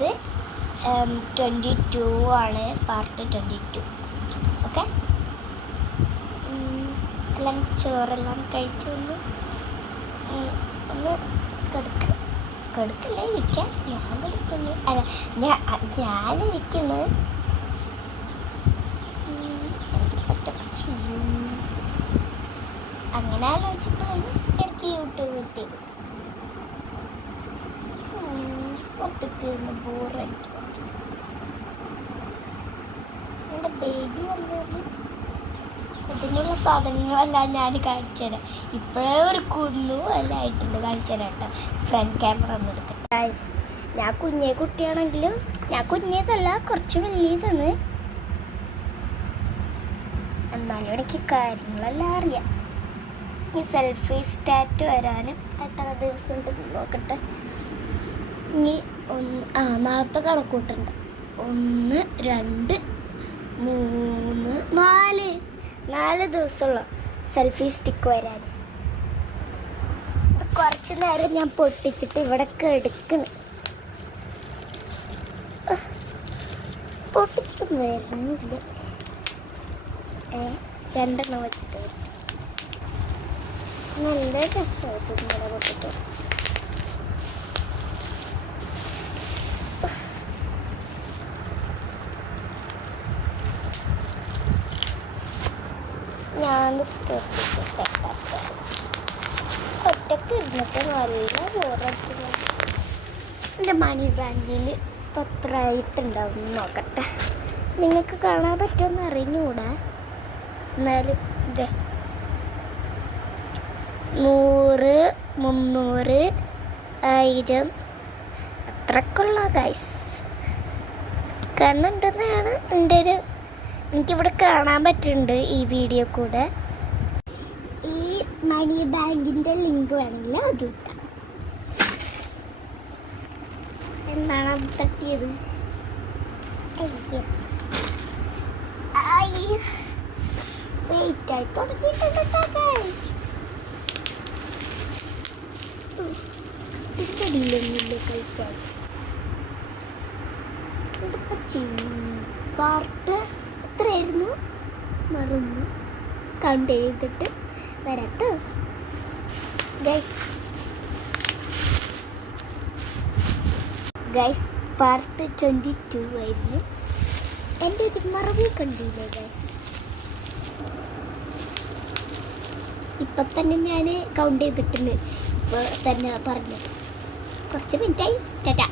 Part 22 ആണ്. Part 22. Okay, എല്ലാം ചോറെല്ലാം കഴിച്ചു ഒന്ന് കൊടുക്കല്ലേ ഇരിക്കാൻ. ഞാൻ കൊടുക്കുന്നു, അല്ല ഞാനിരിക്കുന്നത് എന്തൊക്കെ ചെയ്യും അങ്ങനെ ആലോചിച്ചപ്പോഴാണ് എനിക്ക് യൂട്യൂബ് കിട്ടിയത്. ഒറ്റയ്ക്ക് ബോറടിക്കും. എൻ്റെ ബേബി വന്നത് അതിനുള്ള സാധനങ്ങളെല്ലാം ഞാൻ കാണിച്ചു തരാം. ഇപ്പോഴേ ഒരു കുന്നും എല്ലാം ആയിട്ടുണ്ട്. കാണിച്ചു തരാം കേട്ടോ. ഫ്രണ്ട് ക്യാമറ ഒന്നും എടുക്കട്ടെ. ഞാൻ കുഞ്ഞേ കുട്ടിയാണെങ്കിലും ഞാൻ കുഞ്ഞേതല്ല, കുറച്ച് വലിയതാണ്. എന്നാലും എനിക്ക് കാര്യങ്ങളെല്ലാം അറിയാം. ഈ സെൽഫി സ്റ്റാറ്റ് വരാനും എത്ര ദിവസം ഉണ്ടെന്ന് നോക്കട്ടെ. ഇനി നാളത്തെ കണക്കൂട്ടുണ്ട്. 1 2 3 4 ദിവസമുള്ള സെൽഫി സ്റ്റിക്ക് വരാൻ. കുറച്ച് നേരം ഞാൻ പൊട്ടിച്ചിട്ട് ഇവിടെ എടുക്കണം. പൊട്ടിച്ചിട്ടൊന്നും വരുന്നില്ല. 2 വെച്ചിട്ട് നല്ല രസമായിട്ട് ഇങ്ങനെ പൊട്ടിട്ട്. ഞാൻ ഒറ്റക്ക് ഇരുന്നിട്ട് നല്ല ബോറടിക്കുന്നു. എൻ്റെ മണി ബാങ്കിൽ എത്ര ആയിട്ടുണ്ടാവും നോക്കട്ടെ. നിങ്ങൾക്ക് കാണാൻ പറ്റുമെന്ന് അറിഞ്ഞുകൂടാ. എന്നാലും ഇതേ 100 300 1000 അത്രക്കുള്ള ഗൈസ് കാണുന്നുണ്ടെന്നാണ് എനിക്കിവിടെ കാണാൻ പറ്റുന്നുണ്ട് ഈ വീഡിയോ കൂടെ. ഈ മണി ബാങ്കിൻ്റെ ലിങ്ക് വേണമെങ്കിൽ അത് കിട്ടാം. എന്താണ് അത് തട്ടിയത്? വെയിറ്റ് ആയി തുടങ്ങിയിട്ടുണ്ട് ഗൈസ്. ഇതിലൊന്നുമില്ല കളിക്കാൻ. ഇതിപ്പോൾ ചെയ്യും. പാർട്ട് എത്രയായിരുന്നു മറന്നു. കൗണ്ട് ചെയ്തിട്ട് വരാട്ടോ ഗൈസ്. പാർട്ട് 22 ആയിരുന്നു. എൻ്റെ ഒരു മറവി കണ്ടില്ലേ ഗൈസ്? ഇപ്പം തന്നെ ഞാൻ കൗണ്ട് ചെയ്തിട്ടുണ്ട്. ഇപ്പോൾ തന്നെ പറഞ്ഞത് കുറച്ച് മിനിറ്റായി. ടാറ്റാ.